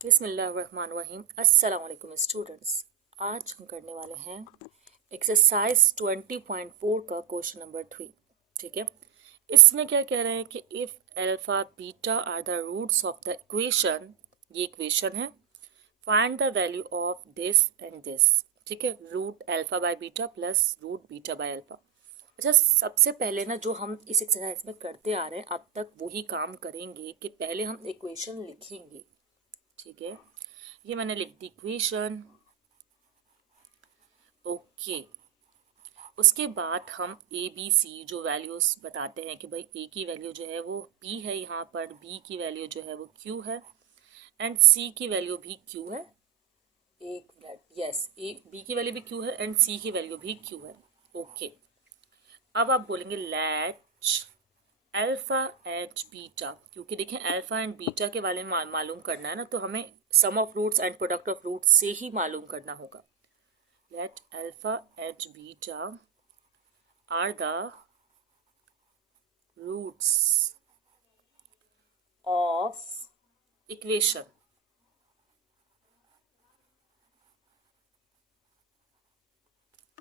बिस्मिल्लाहिर्रहमानिर्रहीम। अस्सलाम वालेकुम स्टूडेंट्स। आज हम करने वाले हैं एक्सरसाइज 20.4 का क्वेश्चन नंबर 3। ठीक है, इसमें क्या कह रहे हैं कि if alpha beta are the roots of the equation, ये इक्वेशन है, find the value of this and this. ठीक है, root alpha by beta plus root beta by alpha. अच्छा, सबसे पहले ना जो हम इस एक्सरसाइज में करते आ रहे हैं अब तक वही काम करेंगे कि पहले हम इक्वेशन लिखेंगे। ठीक है, ये मैंने लिख दी इक्वेशन। ओके, उसके बाद हम ए बी सी जो वैल्यूज बताते हैं कि भाई ए की वैल्यू जो है वो पी है, यहाँ पर बी की वैल्यू जो है वो क्यू है एंड सी की वैल्यू भी क्यू है। एक मिनट, यस, ए बी की वैल्यू भी क्यू है एंड सी की वैल्यू भी क्यू है। ओके, अब आप बोलेंगे लेट अल्फा एंड बीटा, क्योंकि देखें अल्फा एंड बीटा के बारे में मालूम करना है ना, तो हमें sum of roots and product of roots से ही मालूम करना होगा। Let alpha and beta are the roots of equation.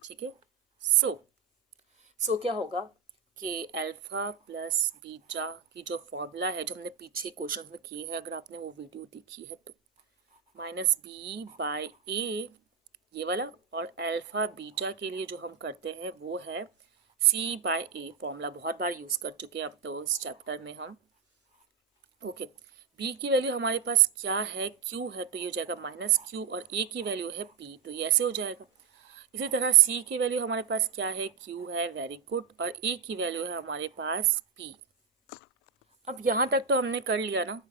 ठीक है, सो क्या होगा कि अल्फा प्लस बीटा की जो फॉर्मूला है जो हमने पीछे क्वेश्चन में किए हैं, अगर आपने वो वीडियो देखी है तो माइनस बी बाय ए ये वाला, और अल्फा बीटा के लिए जो हम करते हैं वो है सी बाय ए। फॉर्मूला बहुत बार यूज़ कर चुके हैं अब तो इस चैप्टर में हम। ओके, बी की वैल्यू हमारे पास क्या है, क्यू है, तो ये हो जाएगा माइनस क्यू, और ए की वैल्यू है पी, तो ये ऐसे हो जाएगा। इसी तरह सी की वैल्यू हमारे पास क्या है, क्यू है, वेरी गुड, और ए की वैल्यू है हमारे पास पी। अब यहाँ तक तो हमने कर लिया ना,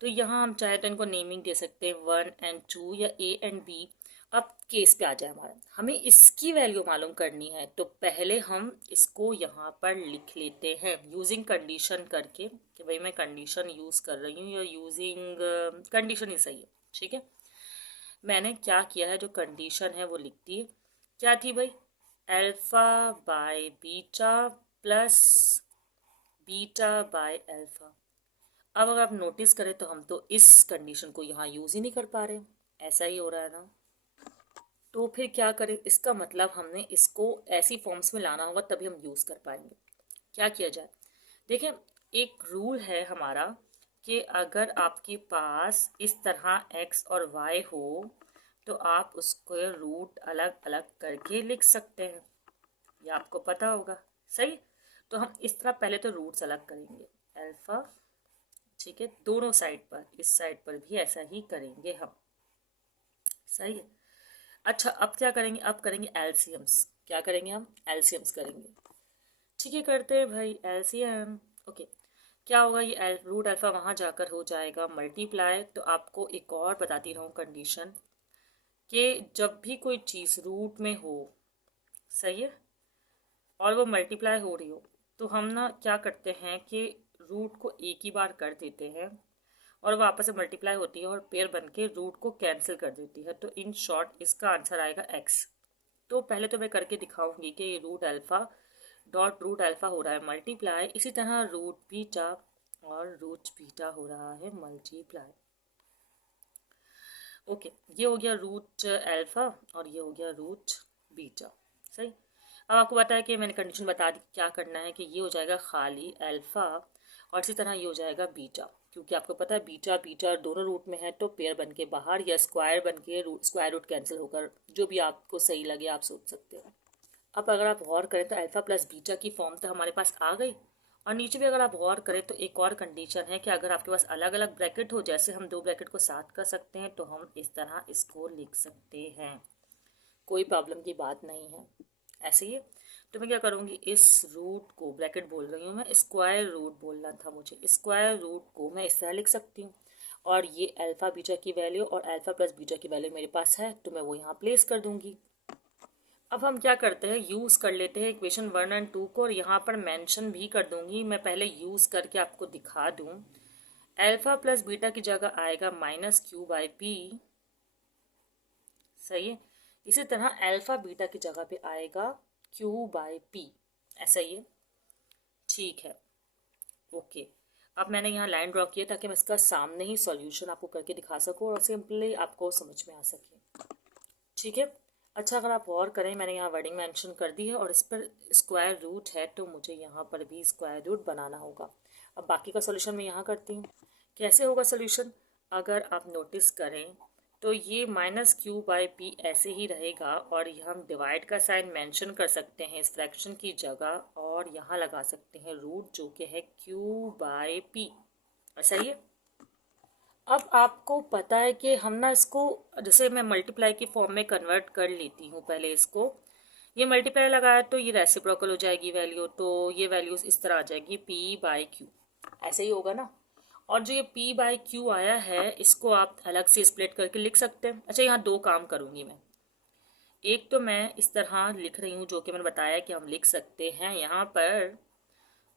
तो यहाँ हम चाहे तो इनको नेमिंग दे सकते हैं 1 एंड 2 या ए एंड बी। अब केस पे आ जाए हमारा, हमें इसकी वैल्यू मालूम करनी है, तो पहले हम इसको यहाँ पर लिख लेते हैं यूजिंग कंडीशन करके कि भाई मैं कंडीशन यूज़ कर रही हूँ या यूजिंग कंडीशन ही सही है। ठीक है, मैंने क्या किया है, जो कंडीशन है वो लिख दी है। क्या थी भाई, alpha by beta plus beta by alpha. अब अगर आप नोटिस करें तो हम तो इस कंडीशन को यहाँ यूज़ ही नहीं कर पा रहे, ऐसा ही हो रहा है ना। तो फिर क्या करें, इसका मतलब हमने इसको ऐसी फॉर्म्स में लाना होगा तभी हम यूज़ कर पाएंगे। क्या किया जाए, देखिए एक रूल है हमारा कि अगर आपके पास इस तरह x और y हो तो आप उसको रूट अलग अलग करके लिख सकते हैं, ये आपको पता होगा। सही, तो हम इस तरह पहले तो रूट्स अलग करेंगे अल्फा। ठीक है, दोनों साइड पर, इस साइड पर भी ऐसा ही करेंगे हम। सही है, अच्छा अब क्या करेंगे, अब करेंगे एलसीएम्स। क्या करेंगे हम, एलसीएम्स करेंगे। ठीक है, करते हैं भाई एलसीएम। ओके, क्या होगा, ये रूट अल्फा वहाँ जाकर हो जाएगा मल्टीप्लाई। तो आपको एक और बताती रहूँ कंडीशन कि जब भी कोई चीज़ रूट में हो, सही है, और वो मल्टीप्लाई हो रही हो, तो हम ना क्या करते हैं कि रूट को एक ही बार कर देते हैं और वो आपस में मल्टीप्लाई होती है और पेयर बन के रूट को कैंसिल कर देती है। तो इन शॉर्ट इसका आंसर आएगा एक्स। तो पहले तो मैं करके दिखाऊंगी कि ये root alpha dot root alpha हो रहा है मल्टीप्लाई, इसी तरह रूट बीटा और रूट बीटा हो रहा है मल्टीप्लाई। ओके, ये हो गया रूट अल्फ़ा और ये हो गया रूट बीटा। सही, अब आपको पता है कि मैंने कंडीशन बता दी क्या करना है, कि ये हो जाएगा खाली अल्फ़ा और इसी तरह ये हो जाएगा बीटा, क्योंकि आपको पता है बीटा बीटा दोनों रूट में है तो पेयर बन के बाहर या स्क्वायर बन के स्क्वायर रूट कैंसिल होकर, जो भी आपको सही लगे आप सोच सकते हो। अब अगर आप गौर करें तो अल्फ़ा प्लस बीटा की फॉर्म तो हमारे पास आ गई, और नीचे भी अगर आप गौर करें तो एक और कंडीशन है कि अगर आपके पास अलग अलग ब्रैकेट हो, जैसे हम दो ब्रैकेट को साथ कर सकते हैं, तो हम इस तरह इसको लिख सकते हैं, कोई प्रॉब्लम की बात नहीं है। ऐसे ही, तो मैं क्या करूँगी, इस रूट को ब्रैकेट बोल रही हूँ मैं, स्क्वायर रूट बोलना था मुझे, स्क्वायर रूट को मैं इस तरह लिख सकती हूँ, और ये अल्फ़ा बीटा की वैल्यू और अल्फ़ा प्लस बीटा की वैल्यू मेरे पास है तो मैं वो यहाँ प्लेस कर दूँगी। अब हम क्या करते हैं, यूज़ कर लेते हैं इक्वेशन 1 एंड 2 को, और यहाँ पर मेंशन भी कर दूंगी, मैं पहले यूज़ करके आपको दिखा दूँ। अल्फ़ा प्लस बीटा की जगह आएगा माइनस क्यू बाई पी। सही है, इसी तरह अल्फ़ा बीटा की जगह पे आएगा क्यू बाई पी, ऐसा ही है। ठीक है, ओके, अब मैंने यहाँ लाइन ड्रॉ किया ताकि मैं इसका सामने ही सॉल्यूशन आपको करके दिखा सकूँ और सिंपली आपको समझ में आ सके। ठीक है। अच्छा, अगर आप और करें, मैंने यहाँ वर्डिंग मेंशन कर दी है और इस पर स्क्वायर रूट है तो मुझे यहाँ पर भी स्क्वायर रूट बनाना होगा। अब बाकी का सॉल्यूशन मैं यहाँ करती हूँ। कैसे होगा सॉल्यूशन? अगर आप नोटिस करें तो ये माइनस क्यू बाई पी ऐसे ही रहेगा और हम डिवाइड का साइन मेंशन कर सकते हैं इस फ्रैक्शन की जगह और यहाँ लगा सकते हैं रूट जो कि है क्यू बाई पी। ऐसा ही है। अब आपको पता है कि हम ना इसको जैसे मैं मल्टीप्लाई की फॉर्म में कन्वर्ट कर लेती हूँ। पहले इसको ये मल्टीप्लाई लगाया तो ये रेसिप्रोकल हो जाएगी वैल्यू, तो ये वैल्यू इस तरह आ जाएगी पी बाई क्यू। ऐसे ही होगा ना। और जो ये p बाई क्यू आया है इसको आप अलग से स्प्लिट करके लिख सकते हैं। अच्छा, यहाँ दो काम करूँगी मैं। एक तो मैं इस तरह लिख रही हूँ जो कि मैंने बताया कि हम लिख सकते हैं यहाँ पर,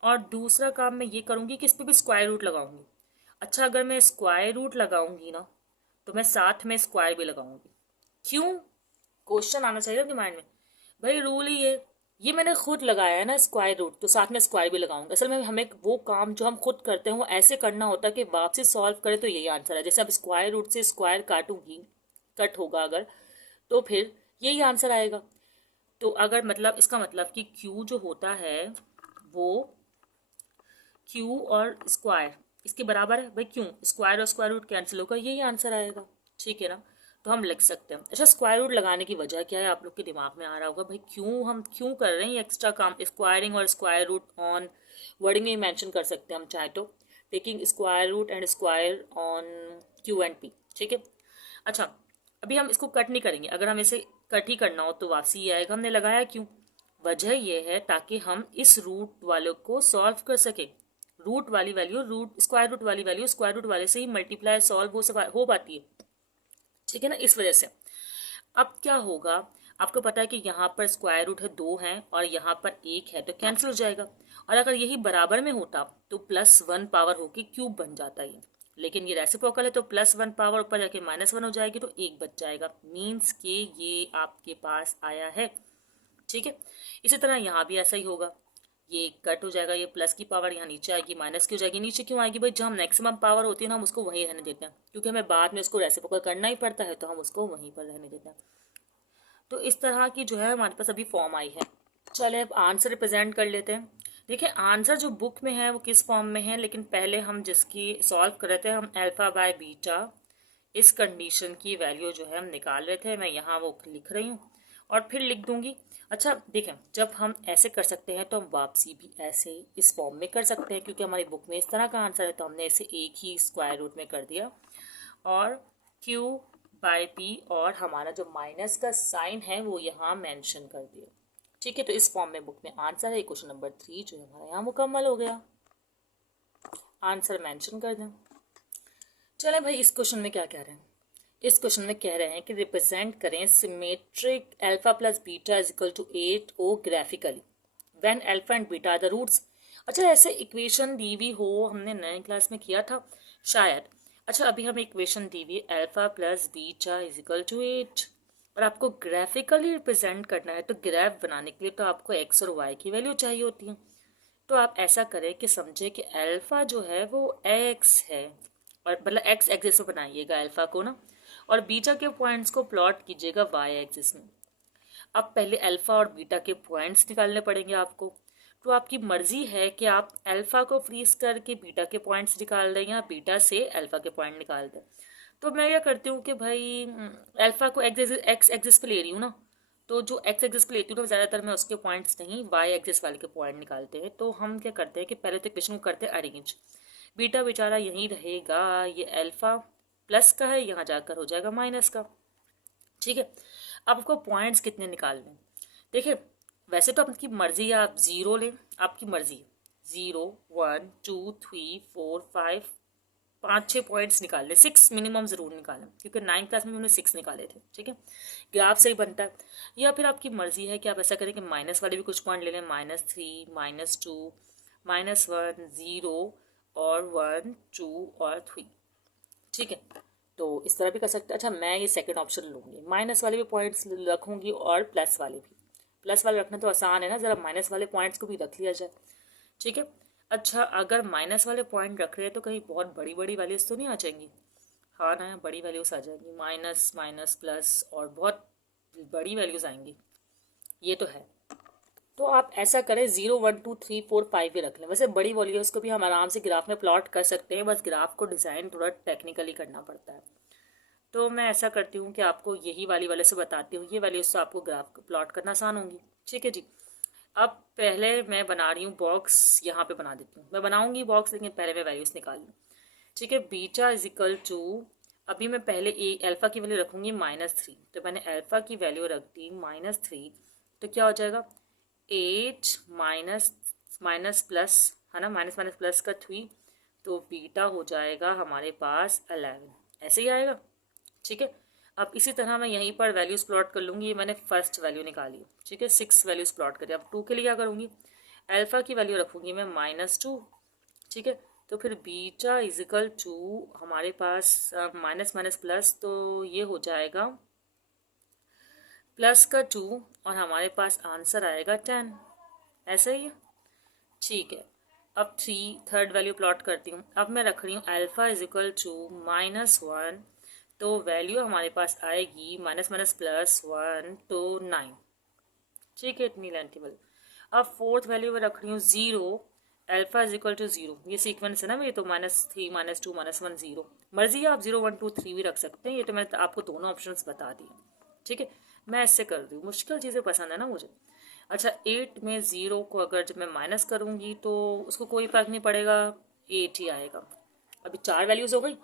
और दूसरा काम मैं ये करूँगी कि इस पर भी स्क्वायर रूट लगाऊंगी। अच्छा, अगर मैं स्क्वायर रूट लगाऊंगी ना तो मैं साथ में स्क्वायर भी लगाऊंगी। क्यों? क्वेश्चन आना चाहिए आपके माइंड में। भाई रूल ही है, ये मैंने खुद लगाया है ना स्क्वायर रूट, तो साथ में स्क्वायर भी लगाऊंगा। असल में हमें वो काम जो हम खुद करते हैं वो ऐसे करना होता है कि वापसी सॉल्व करें तो यही आंसर है। जैसे अब स्क्वायर रूट से स्क्वायर काटूंगी, कट होगा अगर, तो फिर यही आंसर आएगा। तो अगर मतलब इसका मतलब कि क्यू जो होता है वो क्यू और स्क्वायर इसके बराबर है। भाई क्यों? स्क्वायर और स्क्वायर रूट कैंसिल होगा, यही आंसर आएगा। ठीक है ना। तो हम लिख सकते हैं। अच्छा, स्क्वायर रूट लगाने की वजह क्या है आप लोग के दिमाग में आ रहा होगा, भाई क्यों हम क्यों कर रहे हैं एक्स्ट्रा काम? स्क्वायरिंग और स्क्वायर रूट ऑन वर्डिंग में मेंशन कर सकते हैं हम चाहे तो, taking square root and square on Q and P. ठीक है। अच्छा, अभी हम इसको कट नहीं करेंगे। अगर हम इसे कट ही करना हो तो वापसी ये आएगा। हमने लगाया क्यों? वजह यह है ताकि हम इस रूट वाले को सॉल्व कर सके। रूट वाली वैल्यू रूट स्क्वायर रूट वाली वैल्यू स्क्वायर रूट वाले से ही मल्टीप्लाई सॉल्व हो पाती है। ठीक है ना, इस वजह से। अब क्या होगा, आपको पता है कि यहाँ पर स्क्वायर रूट है 2 है और यहाँ पर 1 है तो कैंसिल हो जाएगा। और अगर यही बराबर में होता तो +1 पावर होके क्यूब बन जाता है। लेकिन ये रेसिप्रोकल है तो +1 पावर ऊपर जाके -1 हो जाएगी तो 1 बच जाएगा। मीन्स के ये आपके पास आया है। ठीक है। इसी तरह यहाँ भी ऐसा ही होगा। ये कट हो जाएगा, ये प्लस की पावर यहाँ नीचे आएगी, माइनस की हो जाएगी। नीचे क्यों आएगी? भाई जहाँ मैक्सिमम पावर होती है ना हम उसको वहीं रहने देते हैं, क्योंकि हमें बाद में उसको रेसिप्रोकल करना ही पड़ता है तो हम उसको वहीं पर रहने देते हैं। तो इस तरह की जो है हमारे पास अभी फॉर्म आई है। चले अब आंसर रिप्रेजेंट कर लेते हैं। देखिए आंसर जो बुक में है वो किस फॉर्म में है, लेकिन पहले हम जिसकी सॉल्व कर रहे थे हम अल्फा बाय बीटा इस कंडीशन की वैल्यू जो है हम निकाल रहे थे। मैं यहाँ वो लिख रही हूँ और फिर लिख दूंगी। अच्छा देखें, जब हम ऐसे कर सकते हैं तो हम वापसी भी ऐसे इस फॉर्म में कर सकते हैं, क्योंकि हमारी बुक में इस तरह का आंसर है तो हमने इसे एक ही स्क्वायर रूट में कर दिया और क्यू बाई पी और हमारा जो माइनस का साइन है वो यहाँ मेंशन कर दिया। ठीक है, तो इस फॉर्म में बुक में आंसर है। क्वेश्चन नंबर 3 जो है हमारा यहाँ मुकम्मल हो गया। आंसर मेंशन कर दें। चलें भाई, इस क्वेश्चन में क्या कह रहे हैं? इस क्वेश्चन में कह रहे हैं कि रिप्रेजेंट करें symmetric alpha plus beta is equal to 8 graphically when alpha and beta are the roots. अच्छा, ऐसे इक्वेशन दी हुई हो, हमने नए क्लास में किया था शायद। अच्छा, अभी हमें इक्वेशन दी हुई alpha plus beta is equal to 8 और आपको ग्राफिकली रिप्रेजेंट करना है, तो ग्राफ बनाने के लिए तो आपको एक्स और वाई की वैल्यू चाहिए होती है। तो आप ऐसा करें कि समझे कि अल्फा जो है वो एक्स है, और मतलब एक्स एक्सिस में बनाइएगा अल्फा को ना, और बीटा के पॉइंट्स को प्लॉट कीजिएगा वाई एक्सिस में। अब पहले अल्फा और बीटा के पॉइंट्स निकालने पड़ेंगे आपको। तो आपकी मर्जी है कि आप अल्फा को फ्रीज करके बीटा के पॉइंट्स निकाल दें या बीटा से अल्फा के पॉइंट निकाल दें। तो मैं क्या करती हूँ कि भाई अल्फा को एक्स एक्सिस पे ले रही हूँ ना, तो जो एक्स एक्सिस पे लेती हूँ ना ज़्यादातर मैं उसके पॉइंट्स नहीं वाई एक्सिस वाले के पॉइंट निकालते हैं। तो हम क्या करते हैं कि पहले तो इक्वेशन को करते हैं अरेंज। बीटा बेचारा यहीं रहेगा, ये अल्फा प्लस का है, यहाँ जाकर हो जाएगा माइनस का। ठीक है। अब आपको पॉइंट्स कितने निकालने हैं? देखिए वैसे तो आपकी मर्जी है, आप 0 लें, आपकी मर्जी है। 0 1 2 3 4 5 5-6 पॉइंट्स निकाल लें, 6 मिनिमम ज़रूर निकालें, क्योंकि 9th क्लास में हमने 6 निकाले थे। ठीक है, ग्राफ से ही बनता है। या फिर आपकी मर्जी है कि आप ऐसा करें कि माइनस वाले भी कुछ पॉइंट ले लें, -3 -2 -1 0 और 1 2 और 3। ठीक है, तो इस तरह भी कर सकते हैं। अच्छा, मैं ये सेकंड ऑप्शन लूँगी, माइनस वाले भी पॉइंट्स रखूँगी और प्लस वाले भी। प्लस वाले रखना तो आसान है ना, ज़रा माइनस वाले पॉइंट्स को भी रख लिया जाए। ठीक है, अच्छा, अगर माइनस वाले पॉइंट रख रहे हैं तो कहीं बहुत बड़ी बड़ी वैल्यूज तो नहीं आ जाएंगी? हाँ ना, बड़ी वैल्यूज आ जाएंगी, माइनस माइनस प्लस और बहुत बड़ी वैल्यूज आएंगी, ये तो है। तो आप ऐसा करें, 0 1 2 3 4 5 ही रख लें। वैसे बड़ी वैल्यूज को भी हम आराम से ग्राफ में प्लॉट कर सकते हैं, बस ग्राफ को डिज़ाइन थोड़ा टेक्निकली करना पड़ता है। तो मैं ऐसा करती हूँ कि आपको यही वाली वाले से बताती हूँ, ये वैल्यूज तो आपको ग्राफ प्लॉट करना आसान होंगी। ठीक है जी। अब पहले मैं बना रही हूँ बॉक्स, यहाँ पे बना देती हूँ, मैं बनाऊंगी बॉक्स लेकिन पहले मैं वैल्यूज निकाल लूँ। ठीक है, बीटा इज इक्वल टू, अभी मैं पहले अल्फा की वैल्यू रखूंगी -3, तो मैंने अल्फा की वैल्यू रख दी -3, तो क्या हो जाएगा 8 माइनस माइनस प्लस, है ना, माइनस माइनस प्लस का 3, तो बीटा हो जाएगा हमारे पास 11, ऐसे ही आएगा। ठीक है, अब इसी तरह मैं यहीं पर वैल्यूज प्लॉट कर लूँगी। ये मैंने फर्स्ट वैल्यू निकाली। ठीक है, 6 वैल्यूज प्लॉट करी। अब 2 के लिए क्या करूँगी, अल्फा की वैल्यू रखूँगी मैं -2। ठीक है, तो फिर बीटा इजिकल टू हमारे पास माइनस माइनस प्लस, तो ये हो जाएगा प्लस का 2 और हमारे पास आंसर आएगा 10, ऐसा ही है। ठीक है, अब थर्ड वैल्यू प्लॉट करती हूँ। अब मैं रख रही हूँ अल्फा इजिकल टू -1, तो वैल्यू हमारे पास आएगी माइनस माइनस प्लस 1 तो 9। ठीक है, इतनी लेंथी वाली। अब फोर्थ वैल्यू में रख रही हूँ 0, अल्फा इज इक्वल टू 0, ये सीक्वेंस है ना मेरी, तो -3 -2 -1 0, मर्जी है आप 0 1 2 3 भी रख सकते हैं, ये तो मैंने आपको दोनों ऑप्शंस बता दिए। ठीक है, मैं ऐसे कर रही हूँ, मुश्किल चीज़ें पसंद है ना मुझे। अच्छा, 8 में 0 को अगर जब मैं माइनस करूँगी तो उसको कोई फर्क नहीं पड़ेगा, 8 ही आएगा। अभी 4 वैल्यूज हो गई,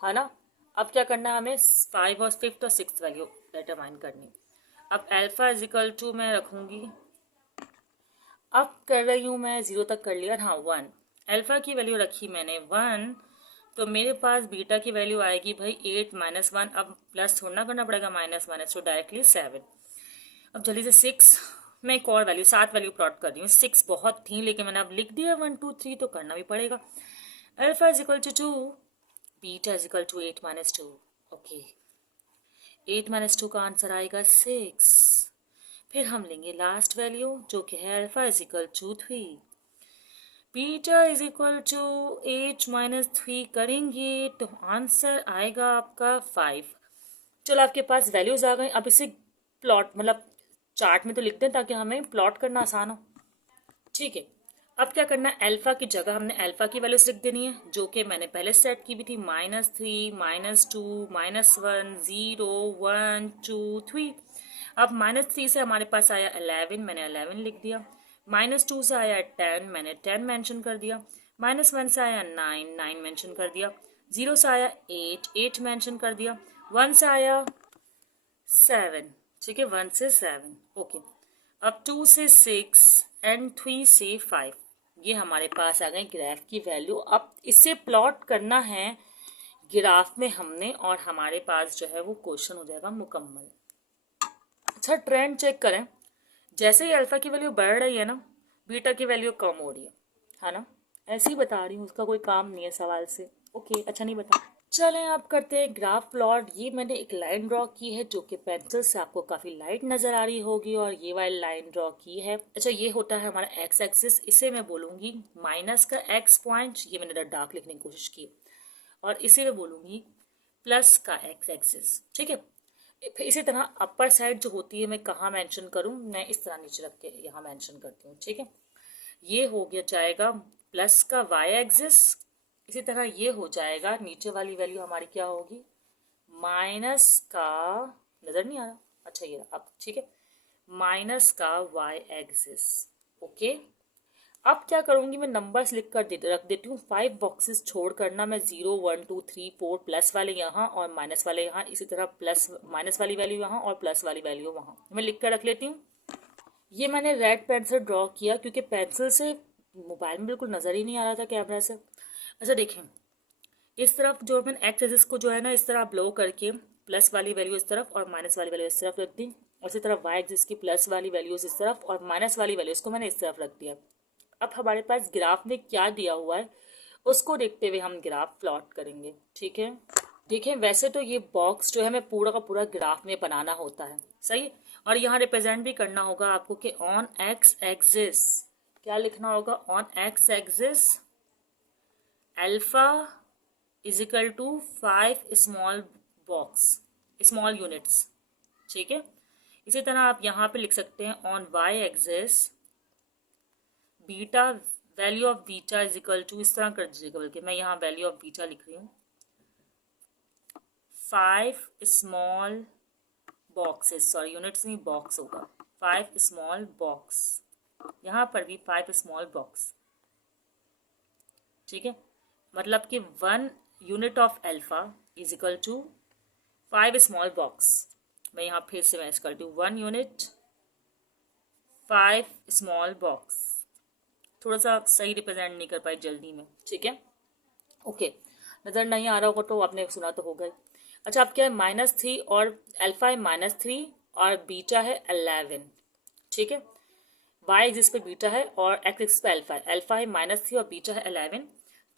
है ना। अब क्या करना है हमें, 5 और 5th और 6th वैल्यू डिटरमाइन करनी। अब अल्फा इजिकल टू मैं रखूँगी, अब कर रही हूँ मैं 0 तक कर लिया, हाँ 1, अल्फा की वैल्यू रखी मैंने 1, तो मेरे पास बीटा की वैल्यू आएगी भाई 8 -1, अब प्लस थोड़ा करना पड़ेगा, माइनस माइनस तो डायरेक्टली 7। अब जल्दी से 6 में एक और वैल्यू, 7 वैल्यू प्लॉट कर रही हूँ। 6 बहुत थी लेकिन मैंने अब लिख दिया 1 2 3, तो करना भी पड़ेगा। Alpha is equal to 2, beta is equal to 8 -2। Okay, 8 -2 का आंसर आएगा 6। फिर हम लेंगे लास्ट वैल्यू जो कि है alpha is equal to 3, beta is equal to 8 -3 करेंगे तो आंसर आएगा आपका 5। चलो, आपके पास वैल्यूज आ गए, अब इसे प्लॉट मतलब चार्ट में तो लिखते हैं ताकि हमें प्लॉट करना आसान हो। ठीक है, अब क्या करना है, अल्फा की जगह हमने अल्फा की वैल्यूज लिख देनी है जो कि मैंने पहले सेट की भी थी, -3 -2 -1 0 1 2 3। अब -3 से हमारे पास आया 11, मैंने 11 लिख दिया। -2 से आया 10, मैंने 10 मेंशन कर दिया। -1 से आया 9, 9 मेंशन कर दिया। 0 से आया 8, 8 मेंशन कर दिया। 1 से आया 7। ठीक है, 1 से 7। ओके, अब 2 से 6 एंड 3 से 5, ये हमारे पास आ गए ग्राफ की वैल्यू। अब इसे प्लॉट करना है ग्राफ में हमने, और हमारे पास जो है वो क्वेश्चन हो जाएगा मुकम्मल। अच्छा, ट्रेंड चेक करें, जैसे ही अल्फा की वैल्यू बढ़ रही है ना, बीटा की वैल्यू कम हो रही है ना। ऐसे ही बता रही हूँ, उसका कोई काम नहीं है सवाल से। ओके, अच्छा नहीं बता। चलें, आप करते हैं ग्राफ प्लॉट। ये मैंने एक लाइन ड्रॉ की है जो कि पेंसिल से आपको काफ़ी लाइट नज़र आ रही होगी, और ये वाली लाइन ड्रॉ की है। अच्छा, ये होता है हमारा एक्स एक्सिस, इसे मैं बोलूँगी माइनस का एक्स पॉइंट, ये मैंने डार्क लिखने की कोशिश की, और इसे मैं बोलूँगी प्लस का एक्स एक्सिस। ठीक है, फिर इसी तरह अपर साइड जो होती है मैं कहाँ मेंशन करूँ, मैं इस तरह नीचे रख के यहाँ मेंशन करती हूँ। ठीक है, ये हो गया जाएगा प्लस का वाई एक्सिस। इसी तरह ये हो जाएगा, नीचे वाली वैल्यू हमारी क्या होगी, माइनस का, नजर नहीं आ रहा, अच्छा ये अब ठीक है, माइनस का वाई एक्सिस। ओके, अब क्या करूंगी, मैं नंबर्स लिख कर रख देती हूँ 5 बॉक्सेस छोड़ करना, मैं 0 1 2 3 4 प्लस वाले यहाँ और माइनस वाले यहाँ, इसी तरह प्लस माइनस वाली वैल्यू यहाँ और प्लस वाली वैल्यू वहाँ, मैं लिख कर रख लेती हूँ। ये मैंने रेड पेन से ड्रॉ किया क्योंकि पेंसिल से मोबाइल में बिल्कुल नज़र ही नहीं आ रहा था कैमरा से। अच्छा देखें, इस तरफ जो मैंने एक्स एक्सिस को जो है ना इस तरह ब्लो करके प्लस वाली वैल्यू इस तरफ और माइनस वाली वैल्यू इस तरफ रख दी, और इसी तरफ वाई एक्सिस की प्लस वाली वैल्यूज इस तरफ और माइनस वाली वैल्यूज को मैंने इस तरफ रख दिया। अब हमारे पास ग्राफ में क्या दिया हुआ है उसको देखते हुए हम ग्राफ प्लॉट करेंगे। ठीक है, देखें वैसे तो ये बॉक्स जो है हमें पूरा का पूरा ग्राफ में बनाना होता है, सही, और यहाँ रिप्रेजेंट भी करना होगा आपको कि ऑन एक्स एक्सिस क्या लिखना होगा, on x axis alpha is equal to 5 small units. ठीक है, इसी तरह आप यहाँ पे लिख सकते हैं on y axis beta, value of beta is equal to, इस तरह कर दीजिएगा, बल्कि मैं यहाँ वैल्यू ऑफ बीटा लिख रही हूँ 5 स्मॉल बॉक्सेस, सॉरी यूनिट्स नहीं बॉक्स होगा, 5 स्मॉल बॉक्स, यहाँ पर भी 5 स्मॉल बॉक्स। ठीक है, मतलब कि 1 unit of alpha is equal to 5 small box. मैं यहाँ फिर से मैच करती हूँ, 1 यूनिट 5 स्मॉल बॉक्स। थोड़ा सा सही रिप्रेजेंट नहीं कर पाई जल्दी में। ठीक है, ओके, नज़र नहीं आ रहा होगा तो आपने सुना तो होगा। अच्छा, अब क्या है, -3 और अल्फा है -3 और बीटा है 11। ठीक है, वाई एक्सिस पे बीटा है और एक्स एक्सिस पे अल्फा है। अल्फा है -3 और बीटा है 11,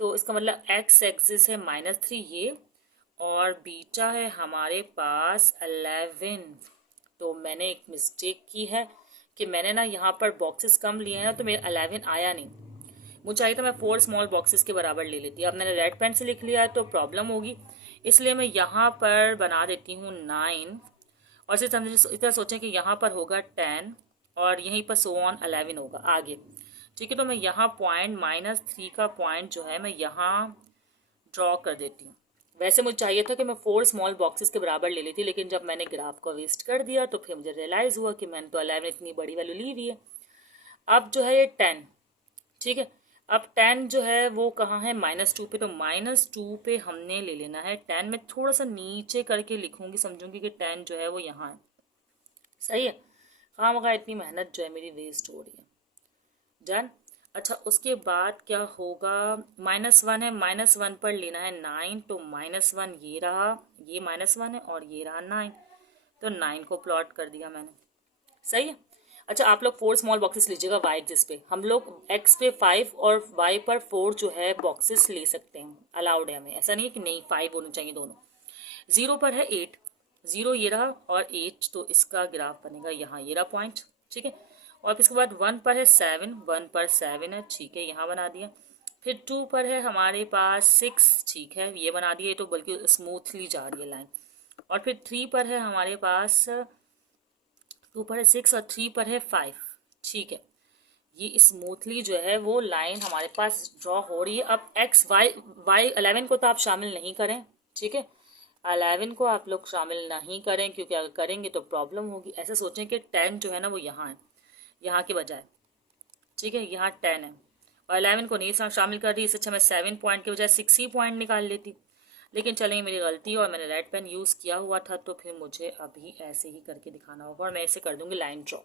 तो इसका मतलब एक्स एक्सिस है -3 ये, और बीटा है हमारे पास 11। तो मैंने एक मिस्टेक की है कि मैंने ना यहाँ पर बॉक्सेस कम लिए हैं ना, तो मेरा 11 आया नहीं। मुझे चाहिए था मैं 4 स्मॉल बॉक्सेस के बराबर ले लेती। अब मैंने रेड पेन से लिख लिया है तो प्रॉब्लम होगी, इसलिए मैं यहाँ पर बना देती हूँ 9, और इसी तरह सोचें कि यहाँ पर होगा 10 और यहीं पर सो ऑन 11 होगा आगे। ठीक है, तो मैं यहाँ पॉइंट -3 का पॉइंट जो है मैं यहाँ ड्रॉ कर देती हूँ। वैसे मुझे चाहिए था कि मैं 4 स्मॉल बॉक्सेस के बराबर ले लेती, लेकिन जब मैंने ग्राफ को वेस्ट कर दिया तो फिर मुझे रियलाइज़ हुआ कि मैंने तो 11 इतनी बड़ी वैल्यू ली हुई है। अब जो है ये 10, ठीक है, अब 10 जो है वो कहाँ है, -2 पे, तो -2 पे हमने ले लेना है 10। मैं थोड़ा सा नीचे करके लिखूंगी, समझूंगी कि 10 जो है वो यहाँ है। सही है, हाँ मगर इतनी मेहनत जो है मेरी वेस्ट हो रही है। डन। अच्छा, उसके बाद क्या होगा, -1 है, -1 पर लेना है 9, तो -1 ये रहा, ये -1 है और ये रहा 9, तो 9 को प्लॉट कर दिया मैंने। सही है। अच्छा, आप लोग 4 स्मॉल बॉक्सेस लीजिएगा वाई एक्सिस पे, हम लोग एक्स पे 5 और वाई पर 4 जो है बॉक्सेस ले सकते हैं, अलाउड है हमें, ऐसा नहीं है कि नहीं 5 होने चाहिए दोनों। 0 पर है 8, 0 ये रहा और 8, तो इसका ग्राफ बनेगा यहाँ, ये रहा पॉइंट। ठीक है, और फिर इसके बाद 1 पर है 7, 1 पर 7 है, ठीक है, यहाँ बना दिया। फिर 2 पर है हमारे पास 6, ठीक है, ये बना दिया, तो बल्कि स्मूथली जा रही है लाइन। और फिर 3 पर है हमारे पास, 2 पर है 6 और 3 पर है 5, ठीक है, ये स्मूथली जो है वो लाइन हमारे पास ड्रॉ हो रही है। अब एक्स वाई 11 को तो आप शामिल नहीं करें, ठीक है, 11 को आप लोग शामिल नहीं करें, क्योंकि अगर करेंगे तो प्रॉब्लम होगी। ऐसे सोचें कि 10 जो है ना वो यहाँ है, यहाँ के बजाय, ठीक है, यहाँ 10 है और 11 को नहीं शामिल कर रही, इससे अच्छा मैं 7 पॉइंट के बजाय 6 ही पॉइंट निकाल लेती। लेकिन चलेंगे, मेरी गलती और मैंने रेड पेन यूज़ किया हुआ था, तो फिर मुझे अभी ऐसे ही करके दिखाना होगा और मैं इसे कर दूंगी लाइन ड्रॉ।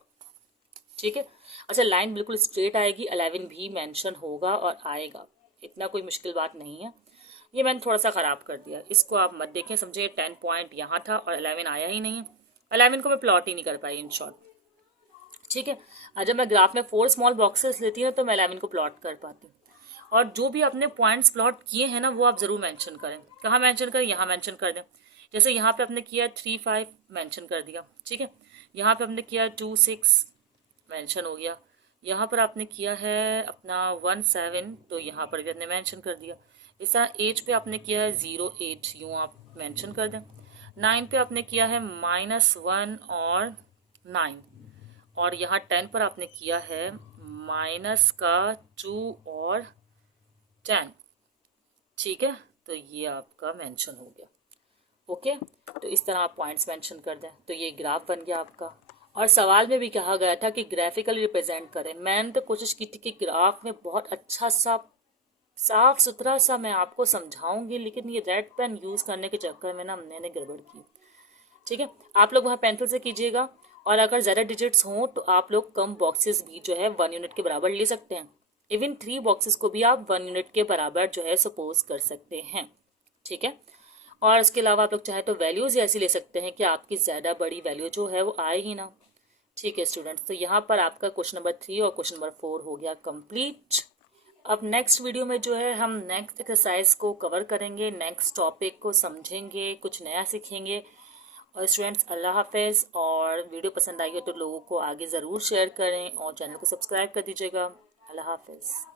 ठीक है, अच्छा, लाइन बिल्कुल स्ट्रेट आएगी, 11 भी मेंशन होगा और आएगा, इतना कोई मुश्किल बात नहीं है। ये मैंने थोड़ा सा ख़राब कर दिया, इसको आप मत देखें, समझे 10 पॉइंट यहाँ था और 11 आया ही नहीं है, 11 को मैं प्लॉट ही नहीं कर पाई इन शॉर्ट। ठीक है, जब मैं ग्राफ में 4 स्मॉल बॉक्सेस लेती हूँ तो मैं 11 को प्लॉट कर पाती हूँ। और जो भी आपने पॉइंट्स प्लॉट किए हैं ना वो आप ज़रूर मेंशन करें। कहाँ मेंशन करें, यहाँ मेंशन कर दें। जैसे यहाँ पे आपने किया 3, 5 मेंशन कर दिया, ठीक है, यहाँ पे आपने किया 2, 6 मेंशन हो गया, यहाँ पर आपने किया है अपना 1, 7, तो यहाँ पर भी आपने मेंशन कर दिया। इस तरह 8 पे आपने किया है 0, 8, यूँ आप मेंशन कर दें। 9 पे आपने किया है -1 और 9, और यहाँ 10 पर आपने किया है -2 और 10, ठीक है, तो ये आपका मेंशन हो गया। ओके, तो इस तरह आप पॉइंट्स मेंशन कर दें, तो ये ग्राफ बन गया आपका। और सवाल में भी कहा गया था कि ग्राफिकली रिप्रेजेंट करें, मैंने तो कोशिश की थी कि ग्राफ में बहुत अच्छा सा साफ सुथरा सा मैं आपको समझाऊंगी, लेकिन ये रेड पेन यूज़ करने के चक्कर में ना मैंने गड़बड़ की। ठीक है, आप लोग वहाँ पेंसिल से कीजिएगा, और अगर ज़्यादा डिजिट्स हों तो आप लोग कम बॉक्सेस भी जो है 1 यूनिट के बराबर ले सकते हैं। इवन 3 बॉक्सेस को भी आप 1 यूनिट के बराबर जो है सपोज कर सकते हैं। ठीक है, और इसके अलावा आप लोग चाहे तो वैल्यूज़ ऐसी ले सकते हैं कि आपकी ज़्यादा बड़ी वैल्यू जो है वो आए ही ना। ठीक है स्टूडेंट्स, तो यहाँ पर आपका क्वेश्चन नंबर 3 और क्वेश्चन नंबर 4 हो गया कंप्लीट। अब नेक्स्ट वीडियो में जो है हम नेक्स्ट एक्सरसाइज को कवर करेंगे, नेक्स्ट टॉपिक को समझेंगे, कुछ नया सीखेंगे। और स्टूडेंट्स, अल्लाह हाफिज़, और वीडियो पसंद आई हो तो लोगों को आगे ज़रूर शेयर करें और चैनल को सब्सक्राइब कर दीजिएगा। अल्लाह हाफिज़।